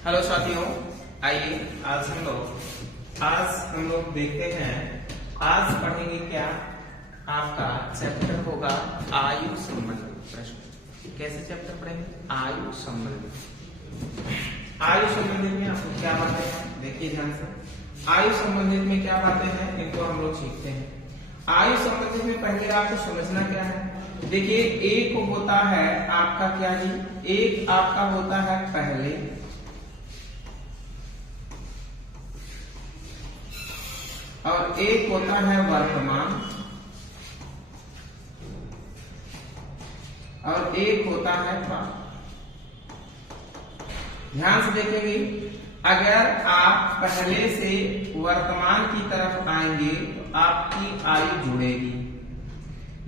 Hello साथियों, आइए आज हम लोग देखते हैं। आज पढ़ेंगे क्या, आपका चैप्टर होगा आयु संबंधी प्रश्न। कैसे चैप्टर पढ़ेंगे? आयु संबंधी। आयु संबंधित में आपको क्या बातें हैं, देखिए ध्यान से। आयु संबंधित में क्या बातें हैं, इनको हम लोग सीखते हैं। आयु संबंधित में पहले आपको समझना क्या है। देखिए, एक होता है आपका क्या जी, एक आपका होता है पहले, और एक होता है वर्तमान, और एक होता है बाद। ध्यान से देखेंगे, अगर आप पहले से वर्तमान की तरफ आएंगे तो आपकी आयु जुड़ेगी,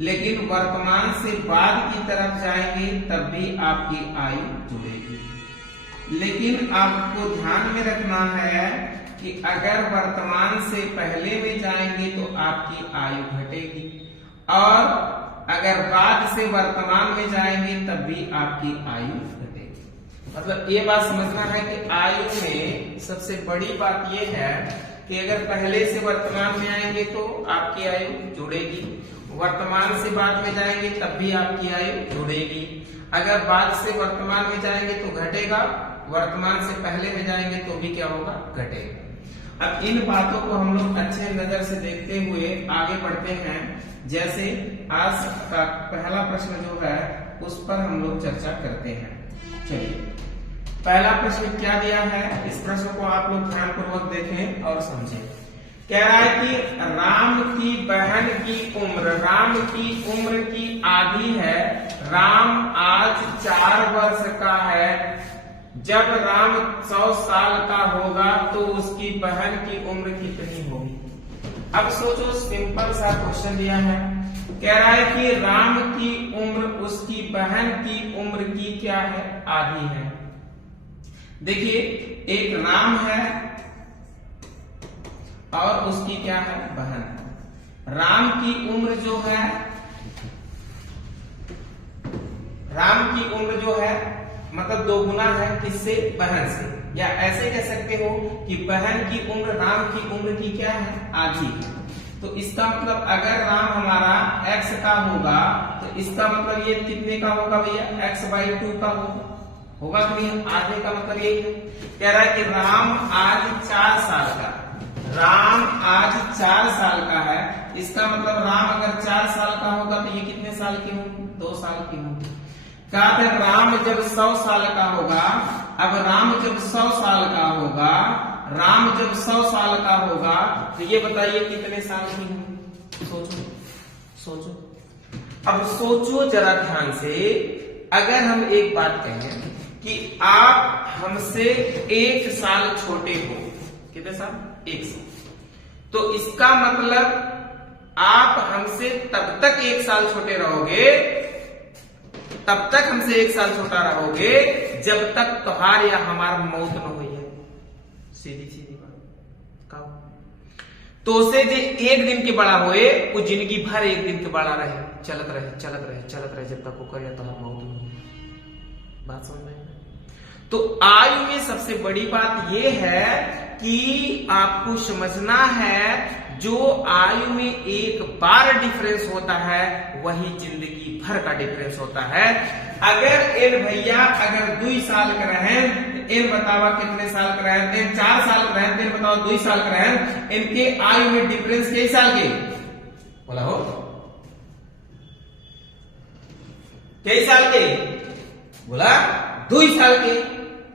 लेकिन वर्तमान से बाद की तरफ जाएंगे तब भी आपकी आयु जुड़ेगी। लेकिन आपको ध्यान में रखना है कि अगर वर्तमान से पहले में जाएंगे तो आपकी आयु घटेगी, और अगर बाद से वर्तमान में जाएंगे तब भी आपकी आयु घटेगी। मतलब ये बात समझना है कि आयु में सबसे बड़ी बात यह है कि अगर पहले से वर्तमान में आएंगे तो आपकी आयु जुड़ेगी, वर्तमान से बाद में जाएंगे तब भी आपकी आयु जुड़ेगी, अगर बाद से वर्तमान में जाएंगे तो घटेगा, वर्तमान से पहले में जाएंगे तो भी क्या होगा, घटेगा। अब इन बातों को हम लोग अच्छे नजर से देखते हुए आगे बढ़ते हैं। जैसे आज का पहला प्रश्न जो है उस पर हम लोग चर्चा करते हैं। चलिए, पहला प्रश्न क्या दिया है, इस प्रश्न को आप लोग ध्यानपूर्वक देखें और समझें। कह रहा है कि राम की बहन की उम्र, राम की उम्र की आधी है, राम आज 4 वर्ष का है। जब राम 100 साल का होगा तो उसकी बहन की उम्र कितनी होगी? अब सोचो, सिंपल सा क्वेश्चन दिया है। कह रहा है कि राम की उम्र उसकी बहन की उम्र की क्या है, आधी है। देखिए, एक राम है और उसकी क्या है, बहन। राम की उम्र जो है, राम की उम्र जो है मतलब 2 गुना है, किससे, बहन से। या ऐसे कह सकते हो कि बहन की उम्र राम की उम्र की क्या है, आधी है। तो इसका मतलब अगर राम हमारा x का होगा तो इसका मतलब ये कितने का होगा भैया, x/2 का होगा कि नहीं? आधे का मतलब यही है। कह रहा है कि राम आज 4 साल का, राम आज 4 साल का है। इसका मतलब राम अगर 4 साल का होगा तो ये कितने साल की होगी, 2 साल की होगी। कहा था राम जब 100 साल का होगा, अब राम जब 100 साल का होगा, राम जब 100 साल का होगा तो ये बताइए कितने साल की होगी? सोचो। अब सोचो जरा ध्यान से, अगर हम एक बात कहें कि आप हमसे 1 साल छोटे हो, कितने साल, 1 साल, तो इसका मतलब आप हमसे तब तक 1 साल छोटे रहोगे, तब तक हमसे 1 साल छोटा रहोगे जब तक तुम्हार या हमार मौत न हुई है। सीधी सीधी बात। तो से जे 1 दिन के बड़ा होए वो जिंदगी भर 1 दिन के बड़ा रहे, चलत रहे जब तक होकर या तुम्हार मौत न हो। बात समझ में? तो आयु में सबसे बड़ी बात यह है कि आपको समझना है, जो आयु में एक बार डिफरेंस होता है वही जिंदगी भर का डिफरेंस होता है। अगर इन भैया अगर 2 साल का रहे, इन बतावा कितने साल का रहे, इन 4 साल का रहे, इन बताओ 2 साल का रहे, इनके आयु में डिफरेंस कई साल के, बोला हो, कई साल के, बोला 2 साल के।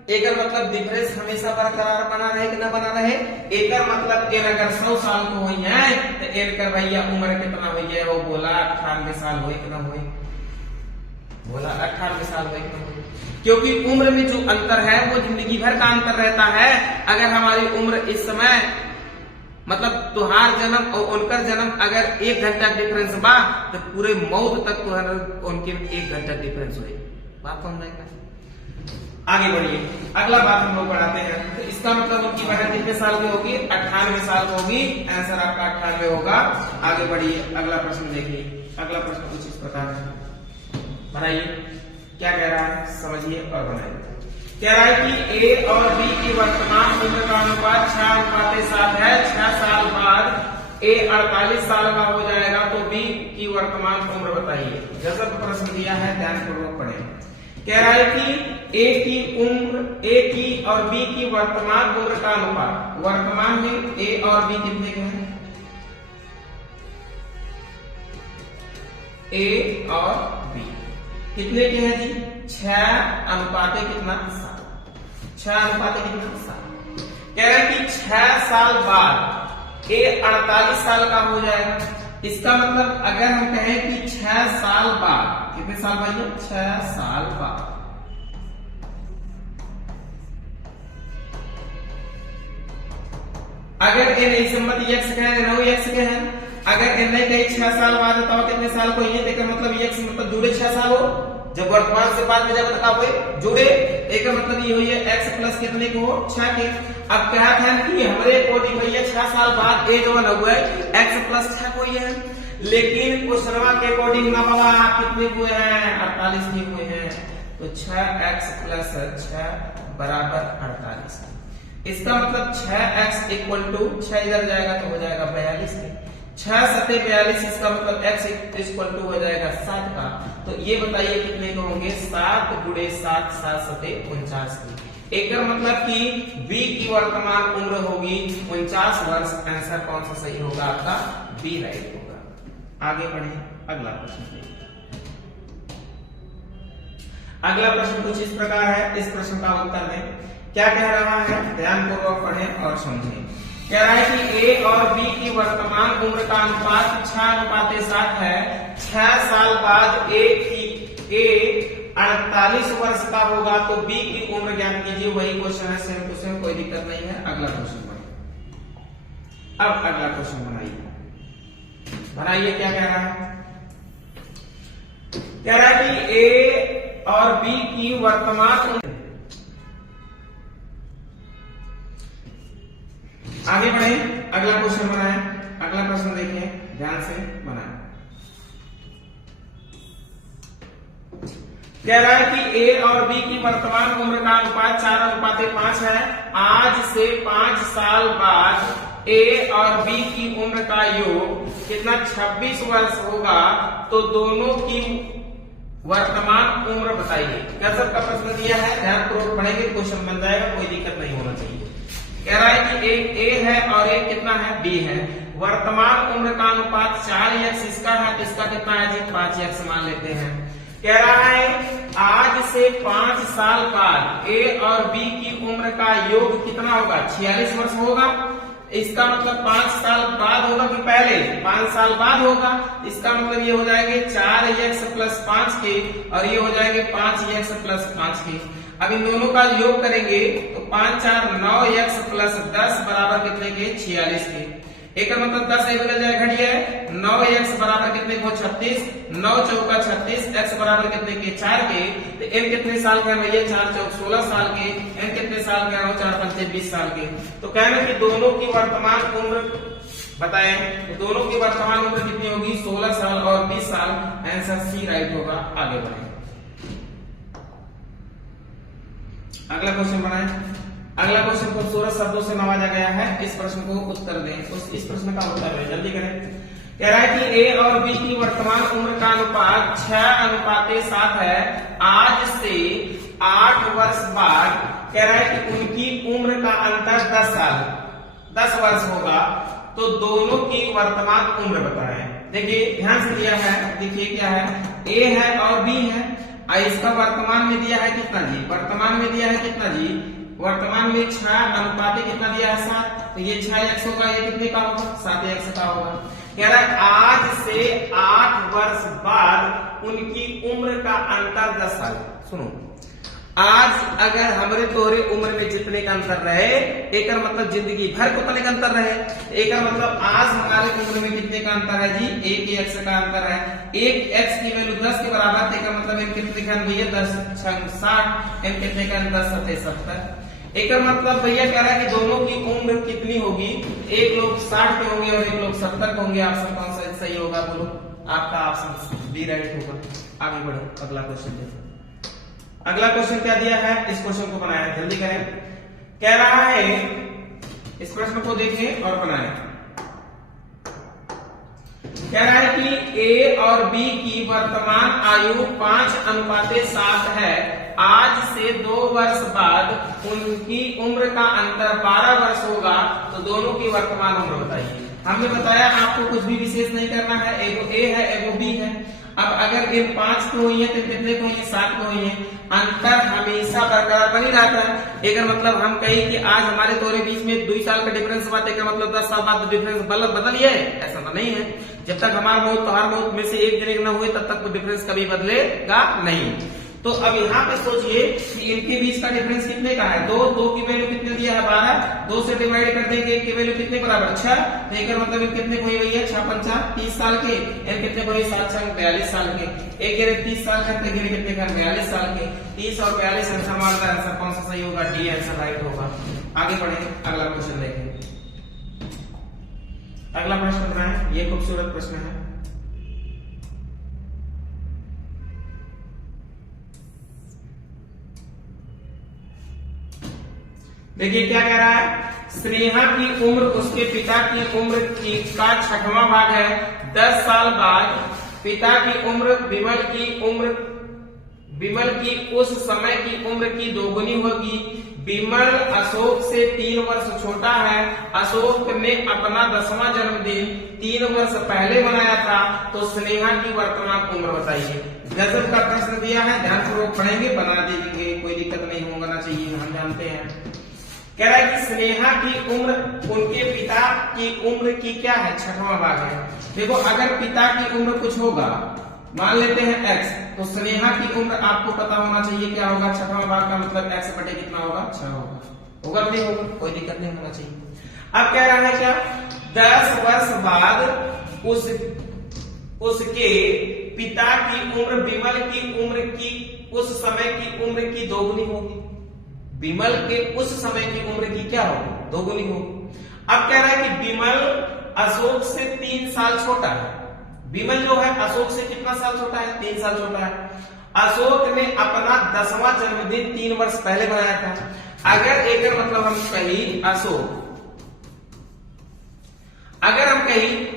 एक मतलब डिफरेंस हमेशा बरकरार बना रहे कि ना बना रहे। एक मतलब इन अगर 100 साल को हुई है तो इनका भैया उम्र कितना हुई है, वो बोला 98 साल हुई कि ना हुई, बोला 98 साल हुई कि ना हुई। क्योंकि उम्र में जो अंतर है वो जिंदगी भर का अंतर रहता है। अगर हमारी उम्र इस समय मतलब तुहार जन्म और उनका जन्म अगर 1 घंटा डिफरेंस बा तो पूरे मौत तक तुहार उनके 1 घंटा डिफरेंस हुई। बात समझ में? आगे बढ़िए, अगला बात हम लोग बढ़ाते हैं। तो इसका मतलब उनकी बहन कितने साल की होगी, 98 साल की होगी। आंसर आपका 98 होगा। आगे बढ़िए, अगला प्रश्न देखिए। अगला प्रश्न कुछ इस प्रकार है, बनाइए। क्या कह रहा है, समझिए और बनाइए। कह रहा है कि ए और बी की वर्तमान उम्र का अनुपात 6:7 है। 6 साल बाद ए 48 साल का हो जाएगा तो बी की वर्तमान उम्र बताइए। जैसा प्रश्न दिया है ध्यानपूर्वक पढ़ें। कह रहा है कि ए की और बी की वर्तमान उम्र का अनुपात, वर्तमान में ए और बी कितने के हैं? ए और बी कितने के हैं जी? 6:7 कितना? 6:7 कितना? 7। कह रहा है कि 6 साल बाद ए 48 साल का हो जाएगा। इसका मतलब अगर हम कहें कि 6 साल बाद, कितने साल भाई? 6 साल बाद अगर ए नहीं सम्मत एक्स के हैं, नो एक्स के हैं, अगर ए नहीं कही 6 साल बाद बताओ कितने साल को ये देकर मतलब एक्स मतलब जुड़े 6 साल हो, जब वर्तमान से बाद में जब तक हुए जुड़े, एक मतलब ये हुई है x प्लस कितने को? 6 के। अब क्या था कि हमारे अकॉर्डिंग भैया 6 साल बाद ए जो हुआ है x प्लस 6 को ही है, लेकिन क्वेश्चनवा के अकॉर्डिंग ना बाबा आप कितने हुए हैं? 48 के हुए हैं। तो 6x प्लस 6 बराबर 48। इसका मतलब 6x इक्वल टू 6 इधर जाएगा तो हो जाएगा 42 के। 6 सते 42, इसका मतलब x इक्वल टू हो जाएगा 7 का। तो ये बताइए कितने के होंगे? 7 गुणे 7, 7 सते 49 की। एक मतलब कि b की वर्तमान उम्र होगी 49 वर्ष। आंसर कौन सा सही होगा? आपका बी राइट होगा। आगे बढ़े, अगला प्रश्न। अगला प्रश्न कुछ इस प्रकार है, इस प्रश्न का उत्तर दें। क्या कह रहा है? ध्यानपूर्वक पढ़ें और समझें। कह रहा है कि ए और बी की वर्तमान उम्र का अनुपात 6:7 है। 6 साल बाद ए 48 वर्ष का होगा तो बी की उम्र ज्ञात कीजिए। वही क्वेश्चन है, सेम टू सेम, कोई दिक्कत नहीं है। अगला क्वेश्चन बनाइए। अब अगला क्वेश्चन बनाइए। क्या कह रहा है? कह रहा है कि ए और बी की वर्तमान उम्र, आगे बढ़े, अगला क्वेश्चन बनाए। अगला प्रश्न देखिए, ध्यान से बनाए। कह रहा है कि ए और बी की वर्तमान उम्र का अनुपात 4:5 है। आज से 5 साल बाद ए और बी की उम्र का योग कितना? 26 वर्ष होगा तो दोनों की वर्तमान उम्र बताइए। गजब का प्रश्न दिया है, ध्यानपूर्वक पढ़ेंगे, क्वेश्चन बन जाएगा, कोई दिक्कत नहीं होना चाहिए। कह रहा है कि एक ए है और एक कितना है? बी है। वर्तमान उम्र का अनुपात 4x इसका है, तो इसका कितना है जी? 5x मान लेते हैं। कह रहा है आज से 5 साल बाद ए और बी की उम्र का योग कितना होगा? 46 वर्ष होगा। इसका मतलब 5 साल बाद होगा कि पहले? 5 साल बाद होगा। इसका मतलब ये हो जाएंगे 4x प्लस 5 के और ये हो जाएंगे 5x प्लस 5 के। अब इन दोनों का योग करेंगे तो 5 4 9x प्लस 10 बराबर कितने के? 46 के। एक मतलब 10 एक बदल जाए घड़िया, 9x बराबर कितने को? 36, 9 चौका 36, x बराबर कितने के? 4 के। तो n कितने साल का है भैया? 4 चौक 16 साल के। n कितने साल का है? 4 पंचे 20 साल के। तो कहना कि दोनों की वर्तमान उम्र बताएं, तो दोनों की वर्तमान उम्र कितनी होगी? 16 साल और 20 साल। आंसर सी राइट होगा। आगे बढ़े, अगला क्वेश्चन बनाएं। अगला क्वेश्चन खूबसूरत शब्दों से नवाजा गया है, इस प्रश्न को उत्तर दें। इस प्रश्न का उत्तर दें, जल्दी करें। कह रहा है कि ए और बी की वर्तमान उम्र का अनुपात 6:7 है। आज से 8 वर्ष बाद कह रहा है कि उनकी उम्र का अंतर 10 वर्ष होगा तो दोनों की वर्तमान उम्र बताएं। देखिए ध्यान से दिया है, देखिए क्या है, ए है और बी है। इसका वर्तमान में दिया है कितना जी? वर्तमान में दिया है कितना जी? वर्तमान में 6:7 कितना दिया है? 7। तो ये 6x होगा, ये कितने का होगा? 7x का होगा। कह रहा है आज से 8 वर्ष बाद उनकी उम्र का अंतर 10 साल। सुनो, आज अगर हमारे तोरे उम्र में जितने का अंतर रहे, एक मतलब जिंदगी भर को तने का अंतर रहे। एक मतलब आज हमारे उम्र में कितने का अंतर है जी? 1x का अंतर है। 1x की वैल्यू 10 के बराबर थे, का मतलब कितने का भैया? 10 6 60, एम कितने का? 10 7 70। एक मतलब भैया कह रहा है कि दोनों की उम्र कितनी होगी? एक लोग 60 के होंगे और एक लोग 70 के होंगे। ऑप्शन कौन सा सही होगा? बोलो, आपका ऑप्शन बी राइट होगा। आगे बढ़ो, अगला क्वेश्चन देखो। अगला क्वेश्चन क्या दिया है, इस क्वेश्चन को बनाएं, जल्दी करें। कह रहा है, इस प्रश्न को देखें और बनाएं। कह रहा है कि ए और बी की वर्तमान आयु 5:7 है। आज से 2 वर्ष बाद उनकी उम्र का अंतर 12 वर्ष होगा, तो दोनों की वर्तमान उम्र बताइए। हमने बताया आपको कुछ भी विशेष नहीं करना है, एगो ए है एगो बी है। अब अगर इन 5 को हुई है तो कितने को हुई है, 7 को हुई है। अंतर हमेशा बरकरार बनी रहता है। एक मतलब हम कही कि आज हमारे तोरे बीच में 2 साल का डिफरेंस हुआ, तो मतलब 10 साल बाद डिफरेंस बदल है, ऐसा तो नहीं है। जब तक हमारा मौत तो हर मौत में से एक जने न हुए तब तक तो डिफरेंस कभी बदलेगा नहीं। तो अब यहाँ पे सोचिए कि इनके बीच का डिफरेंस कितने का है, 2 की वैल्यू कितने दिया है 12, 2 से डिवाइड कर देंगे, एक की वैल्यू कितने बराबर 6, तो एक मतलब इन कितने को हुई है 6 5 30 साल के, इन कितने को हुई 7 6 42 साल के, एक गिरे 30 साल का, तो गिरे कितने का 42 साल के। 30 और 42 आंसर मानता, आंसर कौन सा सही होगा, डी आंसर राइट होगा। आगे बढ़ेंगे, अगला क्वेश्चन देखेंगे। अगला प्रश्न बनाएं, ये खूबसूरत प्रश्न है। देखिए क्या कह रहा है, स्नेहा की उम्र उसके पिता की उम्र का 6वां भाग है। 10 साल बाद पिता की उम्र विमल की उस समय की उम्र की दोगुनी होगी। विमल अशोक से 3 वर्ष छोटा है। अशोक ने अपना 10वां जन्मदिन 3 वर्ष पहले मनाया था, तो स्नेहा की वर्तमान उम्र बताइए। गजब का प्रश्न दिया है, ध्यानपूर्वक पढ़ेंगे, बना देंगे, कोई दिक्कत नहीं होना चाहिए, हम जानते हैं। कह रहा है कि स्नेहा की उम्र उनके पिता की उम्र की क्या है, 6वां भाग है। देखो अगर पिता की उम्र कुछ होगा, मान लेते हैं x, तो स्नेहा की उम्र आपको पता होना चाहिए क्या होगा, 6वां भाग का मतलब x बटे कितना होगा, 6 होगा नहीं होगा, कोई दिक्कत नहीं होना चाहिए। अब कह रहा है क्या, 10 वर्ष बाद उसके पिता की उम्र विमल की उम्र की उस समय की उम्र की दोगुनी होगी। विमल के उस समय की उम्र की क्या होगी, दोगुनी होगी। अब कह रहा है कि विमल अशोक से 3 साल छोटा है। विमल जो है अशोक से कितना साल छोटा है, 3 साल छोटा है। अशोक ने अपना 10वां जन्मदिन 3 वर्ष पहले मनाया था। अगर एक मतलब हम कहीं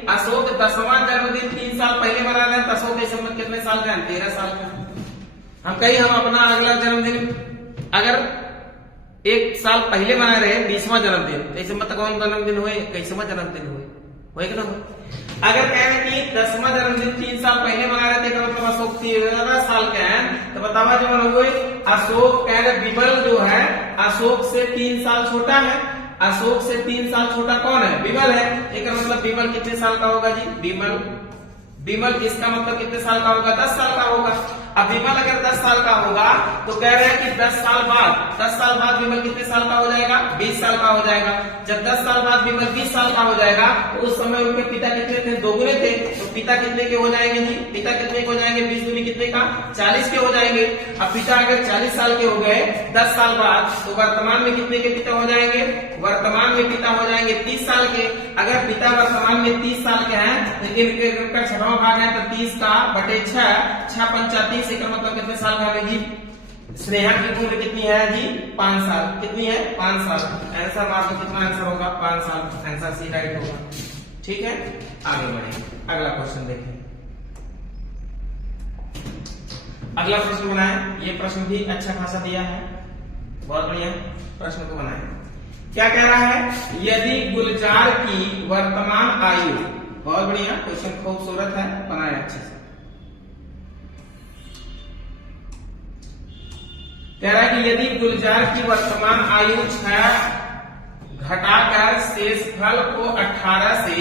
अशोक 10वां जन्मदिन 3 साल पहले मना रहे हैं, तो अशोक इस समय कितने साल का है, 13 साल का। हम अपना अगला जन्मदिन अगर 1 साल पहले मना रहे हैं, 20वां जन्मदिन, ऐसे मतलब कौन जन्मदिन हुए, 21वां जन्मदिन हुए कि ना हुए। अगर कह रहे हैं कि 10वां जन्मदिन 3 साल पहले मना रहे थे, मतलब अशोक 13 साल के हैं, तो बतावा जो हुए अशोक कह रहे विमल जो है अशोक से 3 साल छोटा है। अशोक से 3 साल छोटा कौन है, विमल है। एक मतलब विमल कितने साल का होगा जी, विमल इसका मतलब कितने साल का होगा, 10 साल का होगा। अब विमल अगर 10 साल का होगा तो कह रहे हैं कि 10 साल बाद विमल कितने साल का हो जाएगा, 20 साल का हो जाएगा। जब 10 साल बाद विमल 20 साल का हो जाएगा, तो उस समय उनके पिता कितने थे, दोगुने थे, तो पिता कितने के हो जाएंगे जी, पिता कितने के हो जाएंगे, 20 दूनी कितने का, 40 के हो जाएंगे। अब पिता अगर 40 साल के हो गए 10 साल बाद, तो वर्तमान में कितने के पिता हो जाएंगे, वर्तमान में पिता हो जाएंगे 30 साल के। अगर पिता वर्तमान में 30 साल के हैं, लेकिन इनका 6वां भाग है, तो 30 का बटे 6, 6 पंचा 30, इसका मतलब कितने साल का है जी। स्नेहा की उम्र कितनी है जी, 5 साल। कितनी है, 5 साल। आंसर मार्क कितना आंसर होगा, 5 साल। आंसर सी राइट होगा। ठीक है, आगे बढ़ेंगे, अगला क्वेश्चन देखें। अगला प्रश्न बनाए, ये प्रश्न भी अच्छा खासा दिया है, बहुत बढ़िया प्रश्न को बनाए। क्या कह रहा है, यदि गुलजार की वर्तमान आयु, बहुत बढ़िया क्वेश्चन, खूबसूरत है, बनाए अच्छे से। कह रहा है कि यदि गुलजार की वर्तमान आयु 6 घटाकर शेषफल को 18 से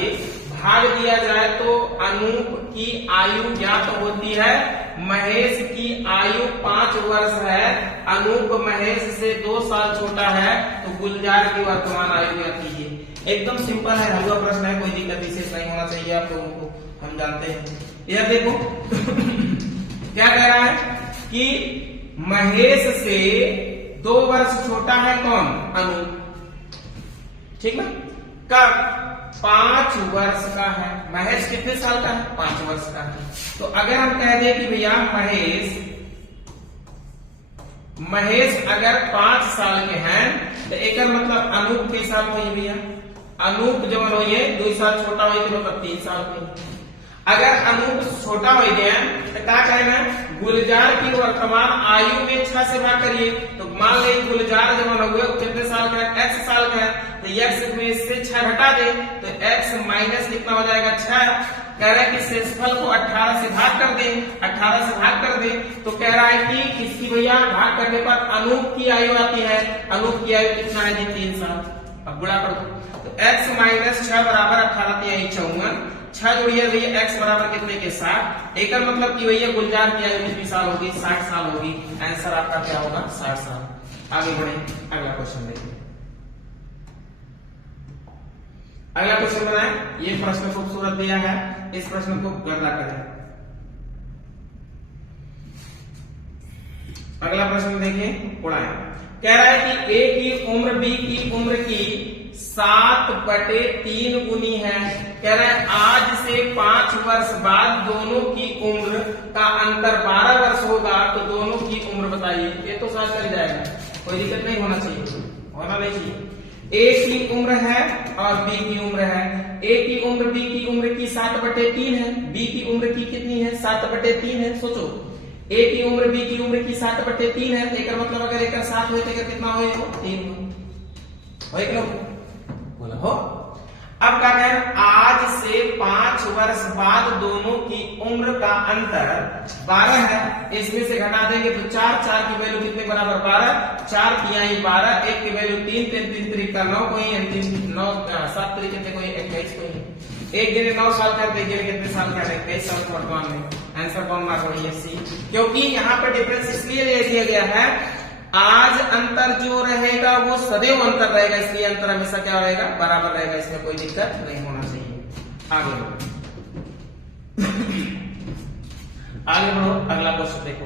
भाग दिया जाए तो अनूप की आयु ज्ञात होती है। महेश की आयु 5 वर्ष है, अनूप महेश से 2 साल छोटा है, तो गुलजार की वर्तमान आयु ज्ञात कीजिए। एकदम सिंपल है, हलवा प्रश्न है, कोई दिक्कत विशेष नहीं होना चाहिए आप लोगों को, हम जानते हैं। यह देखो क्या कह रहा है कि महेश से 2 वर्ष छोटा है कौन, अनूप। ठीक है, कब, 5 वर्ष का है। महेश कितने साल का है, 5 वर्ष का है। तो अगर हम कह दें कि भैया महेश महेश अगर 5 साल के हैं तो एक मतलब अनूप के साथ हुई भैया, अनूप जब हो 2 साल छोटा हुई तो मतलब 3 साल हुई। अगर अनूप छोटा हो गया तो क्या कहना है, गुलजार की वर्तमान आयु में 6 से भाग करिए। तो मान लीजिए गुलजार जब हुए कितने साल का है, x साल का है, तो x में से 6 घटा दे तो x माइनस कितना हो जाएगा 6। कह रहा है कि शेषफल को 18 से भाग कर दे, 18 से भाग कर दे तो कह रहा है कि इसकी भैया भाग करने पर अनूप की आयु आती है, अनूप की आयु कितना है जी 3 साल। अब गुणा कर दो तो x माइनस 6 बराबर 18 54, 6 जोड़िए भैया x बराबर कितने के 60। एक मतलब कि भैया गुलजार की आयु कितनी साल होगी, 60 साल होगी। आंसर आपका क्या होगा 60 साल। आगे बढ़े, अगला क्वेश्चन देखिए। अगला क्वेश्चन बनाए, ये प्रश्न खूबसूरत दिया है, इस प्रश्न को गड़ला करें। अगला प्रश्न देखिए, उड़ाएं। कह रहा है कि a की उम्र b की उम्र की 7/3 गुनी है। कह रहा है आज से 5 वर्ष बाद दोनों की उम्र का अंतर 12 वर्ष होगा, तो दोनों की उम्र बताइए। ये तो साथ चल जाएगा, कोई दिक्कत नहीं होना चाहिए, होना नहीं चाहिए। a की उम्र है और b की उम्र है। a की उम्र b की उम्र की 7/3 है, b की उम्र की कितनी है 7/3 है। सोचो a की उम्र b की उम्र की 7/3 है, तो मतलब अगर एक 7 हुए तो कितना हो 3 हो, बोला हो। अब क्या कहें, आज से 5 वर्ष बाद दोनों की उम्र का अंतर 12 है। इसमें से घटा देंगे तो 4 की वैल्यू कितने बराबर 12, 4 की आई 12, 1 की वैल्यू 3, 3 3 का 9 कोई 9 7 कितने कोई 21 कोई। एक जने 9 साल का, एक जने कितने साल का, 21 साल वर्तमान में। आंसर कौन मार्क हो है सी, क्योंकि यहाँ पर डिफरेंस इसलिए ले दिया गया है, आज अंतर जो रहेगा वो सदैव अंतर रहेगा, इसलिए अंतर हमेशा क्या रहेगा बराबर रहेगा, इसमें कोई दिक्कत नहीं होना चाहिए। आगे बढ़ो, आगे बढ़ो, अगला क्वेश्चन देखो।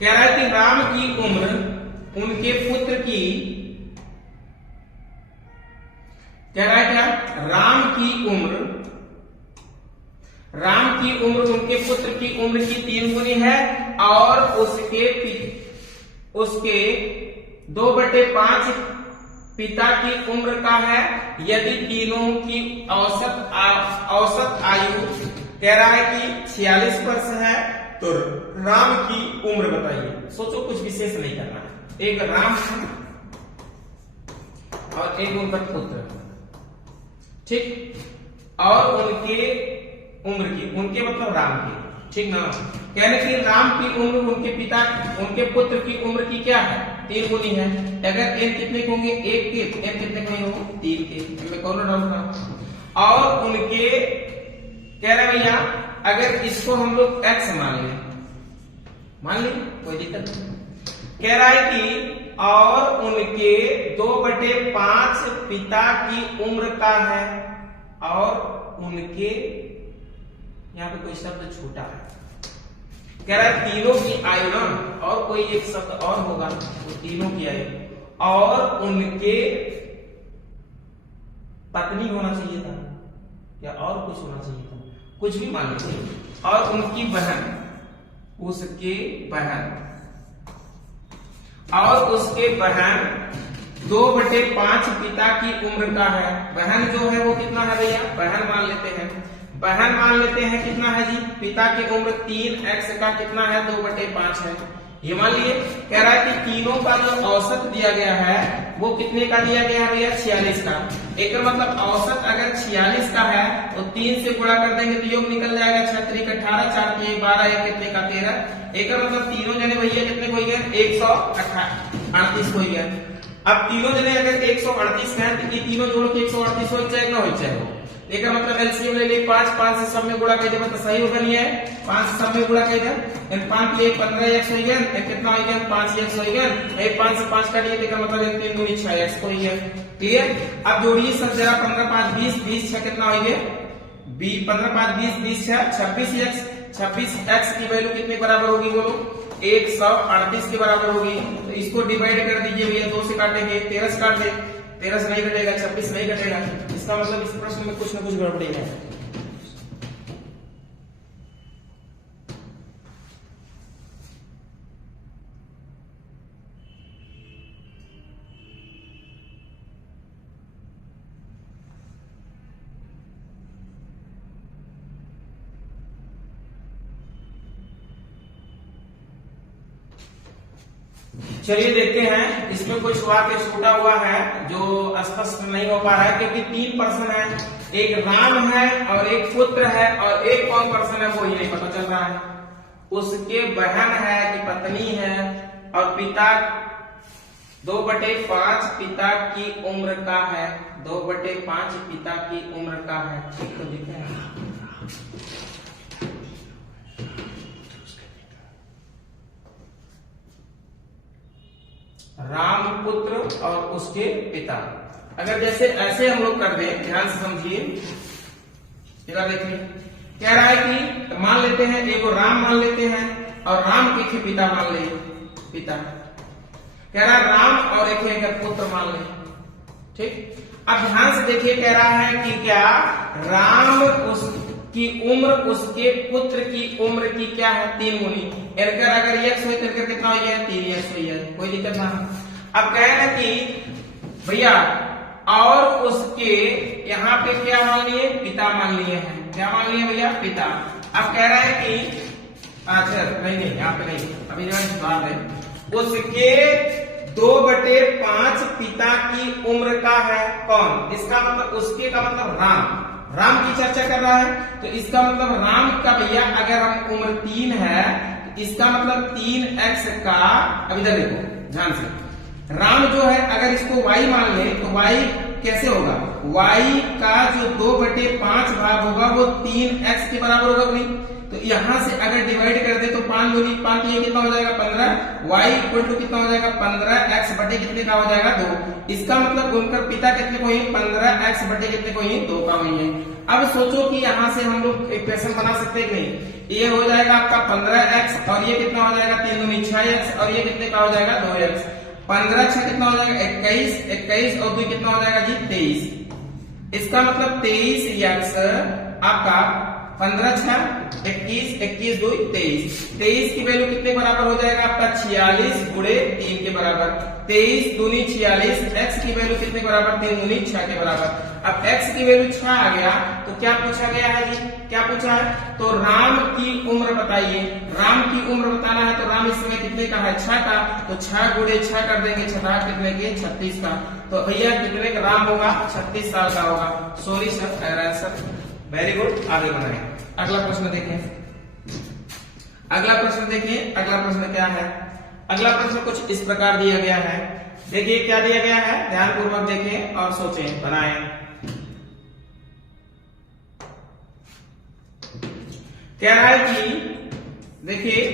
कह रहा है कि राम की उम्र उनके पुत्र की, कह रहा है क्या, राम की उम्र उनके पुत्र की उम्र की 3 गुनी है और उसके 2/5 पिता की उम्र का है। यदि तीनों की औसत आयु कह रहा है कि 46 वर्ष है, तो राम की उम्र बताइए। सोचो कुछ विशेष नहीं करना है, एक राम और एक उनका पुत्र, ठीक, और उनके उम्र की, उनके मतलब राम की, ठीक ना। कहने की राम की उम्र उनके पुत्र की उम्र की क्या है 3 गुनी है। अगर n कितने के होंगे 1 के, n कितने के होंगे 3 के, इनमें कौन डाउट ना। और उनके कह रहे भैया अगर इसको हम लोग x मान ले कोई दिक्कत नहीं। कह रहा है कि और उनके 2/5 पिता की उम्र का है, और उनके यहाँ पे कोई शब्द छूटा है। कह रहा है तीनों की आयु ना, और कोई एक शब्द और होगा तो तीनों की आयु, और उनके पत्नी होना चाहिए था या और कुछ होना चाहिए था, कुछ भी मान लीजिए, और उनकी बहन, उसके बहन, और उसके बहन 2/5 पिता की उम्र का है। बहन जो है वो कितना है भैया, बहन मान लेते हैं कितना है जी, पिता की उम्र 3x का कितना है 2/5 है, ये मान लिए। कह रहा है कि तीनों का जो औसत दिया गया है वो कितने का दिया गया है भैया 46 का। एक मतलब औसत अगर 46 का है तो 3 से गुणा कर देंगे तो योग निकल जाएगा 6 3 18, 4 3 12, एक कितने का 13। एक मतलब तीनों जने भैया कितने हो गए 138 हो गया। अब तीनों जने अगर 138 हैं तो ये तीनों जोड़ के 138 हो जाएगा, हो जाएगा। एक मतलब एलसीएम ले ली 5 से सब में गुणा कर दिया तो सही होगा नहीं है, 5 से सब में गुणा कर दिया, 5 के 15x हो गया, कितना हो गया 5x हो गया, 5 से 5 का लिए देखा मतलब 3 दूनी 6x हो गया। क्लियर। अब जोड़िए सब जरा 15 5 20 20 6 कितना हो गया 15 5 20 20 6 26x की वैल्यू कितने बराबर होगी बोलो 138 के बराबर होगी। तो इसको डिवाइड कर दीजिए भैया, 2 से काटेंगे 13 से काट दे, 13 से नहीं कटेगा 26 नहीं कटेगा, इसका मतलब इस प्रश्न में कुछ न कुछ गड़बड़ी है। चलिए देखते हैं, इसमें कुछ वाक्य छूटा हुआ है जो स्पष्ट नहीं हो पा रहा है, क्योंकि 3 पर्सन है, एक राम है और एक पुत्र है और एक कौन पर्सन है वो ही नहीं पता चल रहा है। उसके बहन है कि पत्नी है, और पिता 2/5 पिता की उम्र का है, 2/5 पिता की उम्र का है। ठीक तो दिख रहा है। राम पुत्र और उसके पिता, अगर जैसे ऐसे हम लोग कर दें, ध्यान से समझिए, इधर देखिए, कह रहा है कि मान लेते हैं एगो राम मान लेते हैं और राम के पिता मान ले, पिता कह रहा है राम और एक पुत्र मान ले। ठीक, अब ध्यान से देखिए, कह रहा है कि क्या राम उसकी उम्र उसके पुत्र की उम्र की क्या है 3 गुनी, एरकर अगर x हो तो कितना हो गया 3x हो गया, कोई दिक्कत ना। अब कह रहे हैं कि भैया और उसके यहाँ पे क्या मान लिए, पिता मान लिए हैं, क्या मान लिए भैया, पिता। अब कह रहा है कि अच्छा नहीं यहाँ पे नहीं, अभी जो सुधार है, उसके 2/5 पिता की उम्र का है कौन, इसका मतलब उसके का मतलब राम की चर्चा कर रहा है, तो इसका मतलब राम का भैया अगर हम उम्र 3 है तो इसका मतलब 3x का, अब इधर देखो ध्यान से, राम जो है अगर इसको y मान ले तो y कैसे होगा, y का जो 2/5 भाग होगा वो 3x के बराबर होगा नहीं, तो यहां से अगर डिवाइड कर दे तो 5 दूनी 5, ये कितना हो जाएगा 15, y इक्वल टू कितना हो जाएगा 15x बटे कितने का हो जाएगा 2, इसका मतलब उनका पिता कितने को ही 15x बटे कितने को ही 2 का हुई है। अब सोचो कि यहां से हम लोग इक्वेशन बना सकते हैं नहीं, ये हो जाएगा आपका 15x और ये कितना हो जाएगा 3 दूनी 6x और ये कितने का हो जाएगा 2x, 15 6 कितना हो जाएगा 21, 21 और 2 कितना हो जाएगा जी 23, इसका मतलब 23x आपका 15 6 21, 21 2 23, 23 की वैल्यू कितने बराबर हो जाएगा आपका 46 गुणे 3 के बराबर, 23 दूनी 46, x की वैल्यू कितने बराबर 3 दूनी 6 के बराबर। अब x की वैल्यू 6 आ गया तो क्या पूछा गया है जी, क्या पूछा है, तो राम की उम्र बताइए, राम की उम्र बताना है तो राम इस समय कितने का है 6 का, तो 6 गुणे 6 कर देंगे, 6 कितने के 36 का, तो भैया कितने का राम होगा 36 साल का होगा। सॉरी सर, वेरी गुड, आगे बढ़ाएं। अगला प्रश्न देखें, अगला प्रश्न देखिए, अगला प्रश्न क्या है, अगला प्रश्न कुछ इस प्रकार दिया गया है, देखिए क्या दिया गया है, ध्यान पूर्वक देखें और सोचें, बनाएं। कह रहा है कि देखिए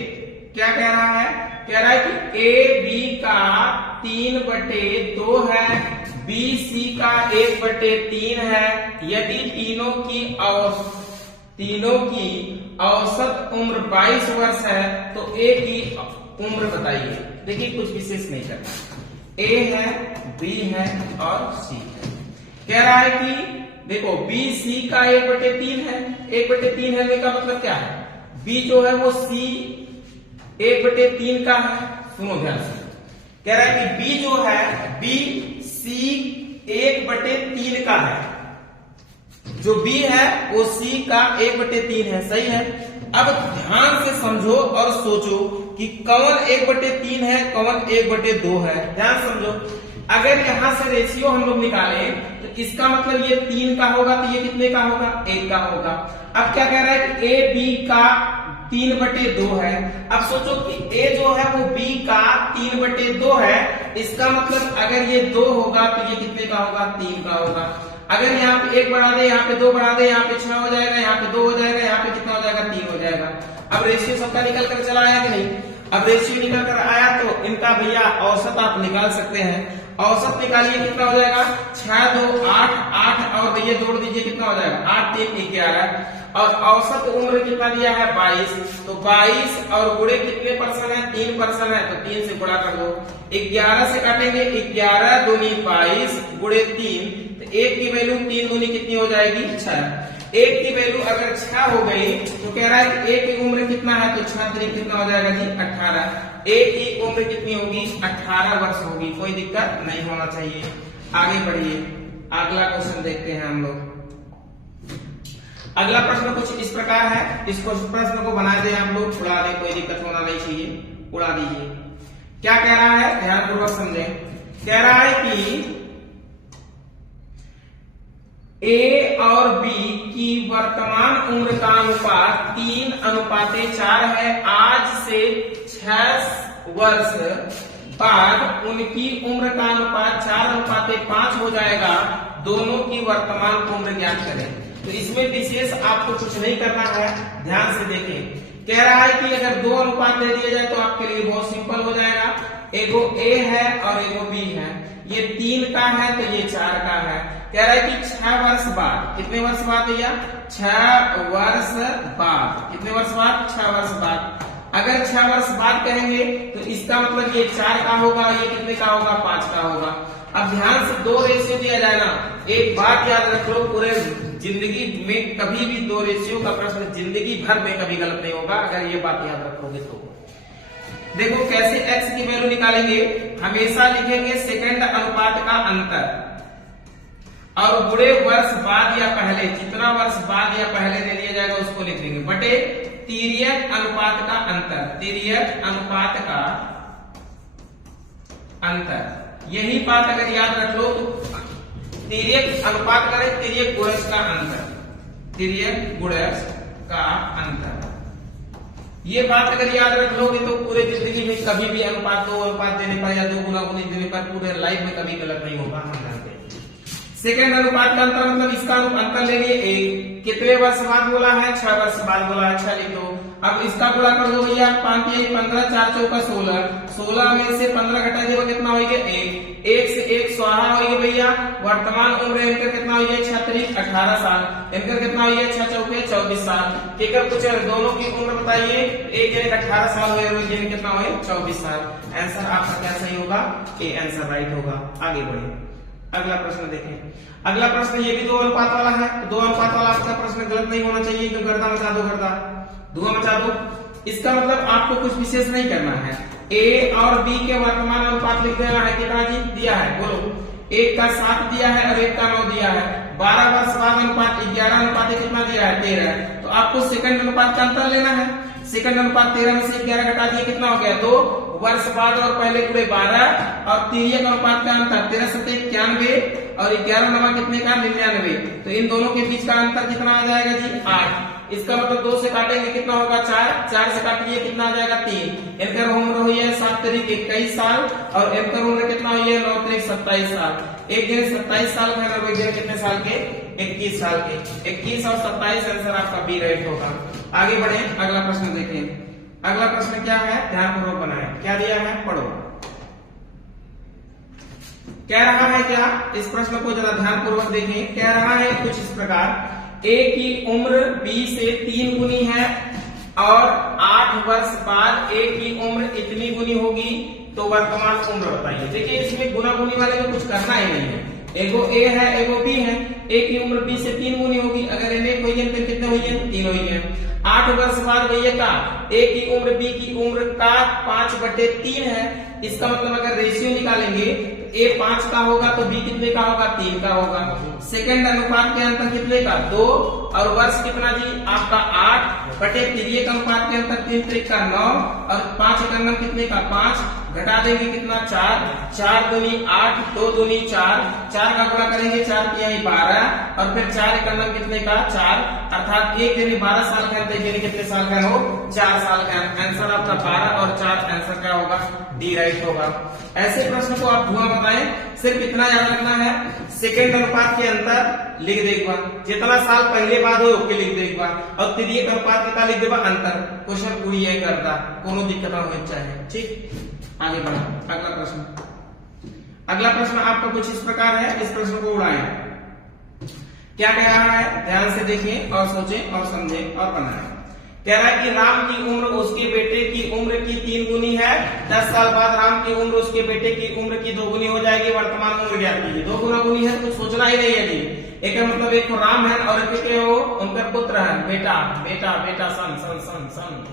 क्या कह रहा है, कह रहा है कि ए बी का 3/2 है, बी सी का 1/3 है, यदि तीनों की औसत उम्र 22 वर्ष है तो ए की उम्र बताइए। देखिए कुछ विशेष नहीं करना, ए है, बी है और सी है। कह रहा है कि देखो बी सी का 1/3 है, 1/3 है का मतलब क्या है, बी जो है वो सी 1/3 का है। सुनो ध्यान से, कह रहा है कि बी जो है बी सी 1/3 का है, जो बी है वो सी का 1/3 है, सही है। अब ध्यान से समझो और सोचो कि कौन 1/3 है, कौन 1/2 है, ध्यान समझो। अगर यहां से रेशियो हम लोग निकालें तो इसका मतलब ये 3 का होगा तो ये कितने का होगा 1 का होगा। अब क्या कह रहा है कि ए बी का 3/2 है, अब सोचो कि ए जो है वो बी का 3/2 है, इसका मतलब अगर ये 2 होगा तो ये कितने का होगा 3 का होगा। अगर यहाँ पे 1 बढ़ा दे, यहाँ पे 2 बढ़ा दे, यहाँ पे 6 हो जाएगा, यहाँ पे 2 हो जाएगा, यहाँ पे कितना हो जाएगा 3 हो जाएगा। अब रेशियो सबका निकल कर चला आया कि नहीं, अब रेशियो निकल कर आया तो इनका भैया औसत आप निकाल सकते हैं। औसत निकालिए, कितना हो जाएगा 6 2 8 8 और ये जोड़ दीजिए कितना हो जाएगा 8 3 11 और औसत उम्र कितना दिया है 22, तो 22 और गुणे कितने परसेंट है 3% है, तो 3 से गुणा कर दो। 11 से काटेंगे, 11 दूनी 22 गुणे 3, तो 1 की वैल्यू 3 दूनी कितनी हो जाएगी 6। 1 की वैल्यू अगर 6 हो गई तो कह रहा है कि 1 की उम्र कितना है, तो 6 3 कितना हो जाएगा जी 18। 1 की उम्र कितनी होगी 18 वर्ष होगी, कोई दिक्कत नहीं होना चाहिए। आगे बढ़िए, अगला क्वेश्चन देखते हैं हम लोग। अगला प्रश्न कुछ इस प्रकार है, इस प्रश्न को बना दे आप लोग, उड़ा दे, कोई दिक्कत होना नहीं चाहिए, उड़ा दीजिए। क्या कह रहा है, ध्यानपूर्वक समझें। कह रहा है कि ए और बी की वर्तमान उम्र का अनुपात 3:4 है। आज से 6 वर्ष बाद उनकी उम्र का अनुपात 4:5 हो जाएगा। दोनों की वर्तमान उम्र ज्ञात करें। तो इसमें विशेष आपको कुछ नहीं करना है, ध्यान से देखें। कह रहा है कि अगर 2 अनुपात दे दिया जाए तो आपके लिए बहुत सिंपल हो जाएगा। एगो ए है और एगो बी है, ये 3 का है तो ये 4 का है। कह रहा है कि 6 वर्ष बाद, कितने वर्ष बाद भैया, 6 वर्ष बाद, कितने वर्ष बाद, 6 वर्ष बाद। अगर 6 वर्ष बाद कहेंगे तो इसका मतलब ये 4 का होगा, ये कितने का होगा, 5 का होगा। अब ध्यान से 2 रेशियो दिया जाए ना, एक बात याद रख लो, पूरे जिंदगी में कभी भी 2 रेशियो का प्रश्न जिंदगी भर में कभी गलत नहीं होगा अगर ये बात याद रखोगे तो। देखो कैसे x की वैल्यू निकालेंगे, हमेशा लिखेंगे सेकंड अनुपात का अंतर और बुढ़े वर्ष बाद या पहले, जितना वर्ष बाद या पहले दे दिया जाएगा उसको लिख देंगे, बटे तिर्यक अनुपात का अंतर, तिर्यक अनुपात का अंतर। यही बात अगर याद रख लो तो तिर्यक अनुपात करें, तिर्यक गुणज का अंतर, तिर्यक गुणज का अंतर। ये बात अगर याद रख लोगे तो पूरे जिंदगी में कभी भी अनुपात 2 अनुपात देने पर या 2 गुना गुणी देने पर पूरे लाइफ में कभी गलत नहीं होगा, हम जानते हैं। सेकंड अनुपात का अंतर मतलब इसका अंतर ले लिए 1, कितने वर्ष बाद बोला है, 6 वर्ष बाद बोला, अच्छा लिख दो। अब इसका गुणा कर दो भैया, 5 × 15, 4 × 4 16, 16 में से 15 घटा दिया कितना होगा, 1, 1 से 1 स्वाहा होगी भैया। वर्तमान उम्र इनका कितना होगी, 36 18 साल, इनका कितना होगी, 6 चौके 24 साल। ठीक है, कुछ दोनों की उम्र बताइए, एक जने 18 साल हुए, एक जने कितना हुए, 24 साल। आंसर आपका क्या सही होगा, ए आंसर राइट होगा। आगे बढ़े, अगला प्रश्न देखें। अगला प्रश्न ये भी 2 अनुपात वाला है, 2 अनुपात वाला आपका प्रश्न गलत नहीं होना चाहिए, क्यों गर्दा मचा दो, गर्दा धुआं मचा दो। इसका मतलब आपको कुछ विशेष नहीं करना है, ए और बी के वर्तमान अनुपात लिख देना है। कितना जी दिया है, बोलो, 1 का 7 दिया है और 1 का 9 दिया है। 12 वर्ष बाद अनुपात 11 अनुपात कितना दिया है, 13। तो आपको सेकंड अनुपात का अंतर लेना है। सेकंड अनुपात 13 में से 11 घटा दिए, कितना हो गया, 2 वर्ष बाद और पहले पूरे 12। और तिर्यक अनुपात का अंतर 13 × 7 91 और 11 नमा कितने का, 99। तो इन दोनों के बीच का अंतर कितना आ जाएगा जी, 8। इसका मतलब 2 से काटेंगे कितना होगा, 4, 4 से काटिए कितना आ जाएगा, 3। इनकर उम्र हुई है 7 तारीख 21 साल और इनकर उम्र कितना हुई है, 9 तारीख 27 साल। एक दिन 27 साल का और एक दिन कितने साल के, 21 साल के। 21 और 27 आंसर आपका बी राइट होगा। आगे बढ़े, अगला प्रश्न देखें। अगला प्रश्न क्या है, ध्यानपूर्वक बनाएं, क्या दिया है, पढ़ो। कह रहा है क्या, इस प्रश्न को जरा ध्यानपूर्वक देखें। कह रहा है कुछ इस प्रकार, ए की उम्र बी से 3 गुनी है और 8 वर्ष बाद ए की उम्र इतनी गुनी होगी, तो वर्तमान उम्र बताइए। देखिए इसमें गुना गुनी वाले में कुछ करना ही नहीं है, एगो ए है एगो बी है, ए की उम्र बी से 3 गुनी होगी। अगर इन्हें हुई है फिर कितने हुई है, 3 हुई है। 8 वर्ष बाद भैया का ए की उम्र बी की उम्र का 5/3 है। इसका मतलब अगर रेशियो निकालेंगे तो ए 5 का होगा तो बी कितने का होगा, 3 का होगा। सेकंड अनुपात के अंतर कितने का, 2 और वर्ष कितना जी आपका 8 बटे तिर्यक अनुपात के अंतर 3 3 का 9 और 5 एकम कितने का, 5 घटा देंगे कितना, 4, 4 दूनी 8, 2 दूनी 4, 4 का गुणा करेंगे 4 × 12 और फिर 4 एकम कितने का, 4, अर्थात एक दिन 12 साल का, एक दिन कितने साल का हो, 4 साल का। आंसर आपका 12 और 4 आंसर क्या होगा, डी राइट होगा। ऐसे प्रश्न को आप धुआं बताएं, सिर्फ इतना याद रखना है, सेकंड अनुपात के अंतर लिख देगा, जितना साल पहले बाद हो ओके लिख देगा और तिर्यक अनुपात का लिख देगा अंतर। क्वेश्चन पूरी है करता, कोनो दिक्कत ना हो चाहिए। ठीक, आगे बढ़ो, अगला प्रश्न। अगला प्रश्न आपका कुछ इस प्रकार है, इस प्रश्न को उड़ाएं। क्या कह रहा है, ध्यान से देखें और सोचें और समझें और बनाएं। कह रहा है कि राम की उम्र उसके बेटे की उम्र की 3 गुनी है। 10 साल बाद राम की उम्र उसके बेटे की उम्र की 2 गुनी हो जाएगी। वर्तमान उम्र ज्ञात कीजिए। 2 गुना गुनी है, कुछ सोचना ही नहीं है जी। एक मतलब एक को राम है और एक के वो उनका पुत्र है, बेटा बेटा बेटा सन सन सन सन।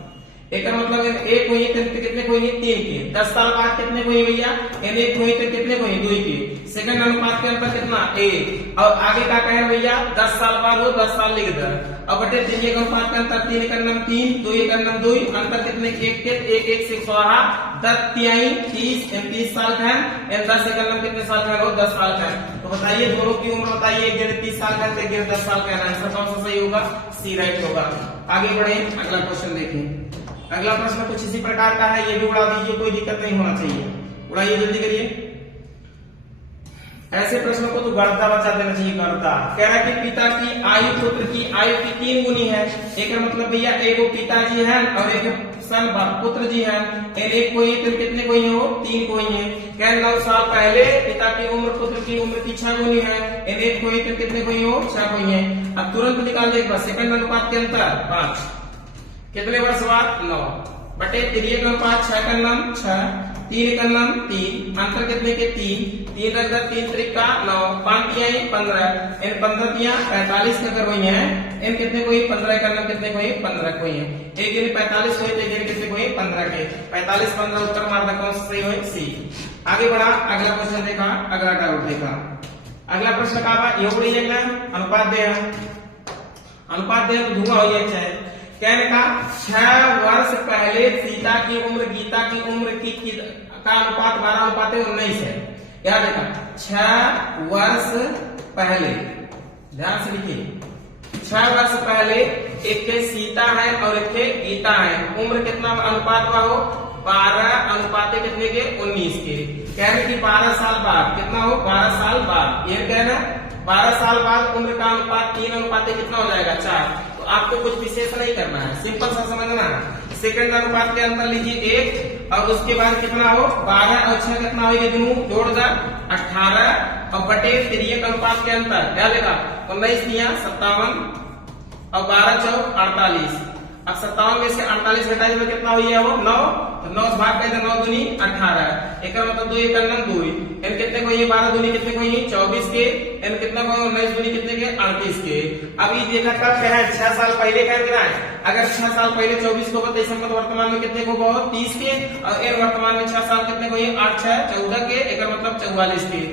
एक मतलब एक हुई कितने हुई, 3 की। 10 साल बाद कितने हुई भैया, एक हुई तो कितने हुई, 2 की। सेकंड अनुपात के अंतर कितना 1 और आगे का कहे भैया 10 साल बाद हो 10 साल लिख दे। अब बटे तृतीयक अनुपात के अंतर 3 एकम 3 2 एकम 2 अंतर कितने 1 के 1 1 से 16 10 तिहाई 30 साल का है 10 एकम कितने साल का हो 10 साल का है। तो बताइए दोनों की उम्र बताइए, एक जने 30 साल का है, एक जने 10 साल का है। आंसर कौन सा सही होगा? सी राइट होगा। आगे बढ़े, अगला क्वेश्चन देखें। अगला प्रश्न कुछ इसी प्रकार का है, ये भी उड़ा दीजिए, कोई दिक्कत नहीं होना चाहिए। उड़ाइए, जल्दी करिए। ऐसे प्रश्नों को तो गणता बचा देना चाहिए, गणता। कह रहा है कि पिता की आयु पुत्र की आयु की 3 गुनी है। एक मतलब भैया एक पिताजी है और एक सन पुत्र जी है, एक कोई फिर कितने कोई है वो 3 कोई है। कह 9 साल पहले पिता की उम्र पुत्र की उम्र की 6 गुनी है, एक कोई फिर कितने कोई हो 6 कोई है। अब तुरंत निकाल दे एक बार, सेकंड अनुपात के अंतर 5 कितने वर्ष बाद 9 बटे तृतीयक अनुपात 6 का नाम 6 3 का नाम 3 अंतर कितने के 3 रख दे 3 त्रिका 9 5 तिहाई 15 इन 15 तिहाई 45 का कर वही है इन कितने कोई 15 का नाम कितने कोई 15 कोई है। एक गिने 45 हुए तो एक गिने कितने कोई 15 के 45 15 उत्तर मारना कौन सा सही हो सी। आगे बढ़ा, अगला क्वेश्चन देखा, अगला डाउट देखा। अगला प्रश्न का एवढी एक अनुपात दे तो धुआं हो जाए चाहे। कहने का 6 वर्ष पहले सीता की उम्र गीता की उम्र की का अनुपात 12:19 है। याद रखा 6 वर्ष पहले, ध्यान से लिखिए 6 वर्ष पहले एक के सीता है और एक के गीता है, उम्र कितना अनुपात हुआ हो 12 अनुपात कितने के 19 के। कहने की 12 साल बाद कितना हो 12 साल बाद, ये कहना 12 साल बाद उम्र का अनुपात 3 अनुपात कितना हो जाएगा 4। तो आपको कुछ विशेष नहीं करना है, सिंपल सा समझना है। सेकंड अनुपात के अंतर लीजिए 1 और उसके बाद कितना हो 12 और 6 कितना हो दोनों जोड़ दे 18 और बटे तृतीयक अनुपात के अंतर क्या लेगा 19 दिया 57 और 12 चौक 48। अब 57 में से 48 घटाइए तो कितना हुई है वो 9, तो 9 भाग कर 9 दूनी 18 एक मतलब 2 एक 2 इन कितने को ये 12 दूनी कितने को ये 24 के इन कितना को 19 दूनी कितने के 38 के। अब ये देखा कब क्या है 6 साल पहले का कितना है, अगर 6 साल पहले 24 को बताइए संबंध वर्तमान में कितने को बहुत 30 के और इन वर्तमान में 6 साल कितने को ये 8 6 14 के एक मतलब 44 के।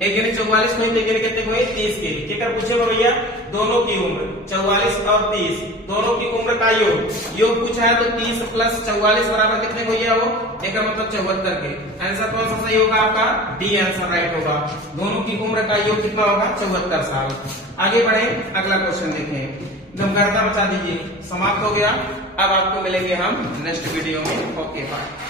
एक गिने 44 को एक गिने कितने को 30 के। ठीक है, पूछे भैया दोनों की उम्र 44 और 30 दोनों की उम्र का योग पूछा है तो 30 प्लस 44 बराबर कितने को ये वो एक मतलब 74 के। आंसर कौन सा सही होगा आपका डी आंसर राइट होगा। दोनों की उम्र का योग कितना होगा 74 साल। आगे बढ़े, अगला क्वेश्चन देखें। एकदम गर्दा बचा दीजिए, समाप्त हो गया। अब आपको मिलेंगे हम नेक्स्ट वीडियो में। Okay bye.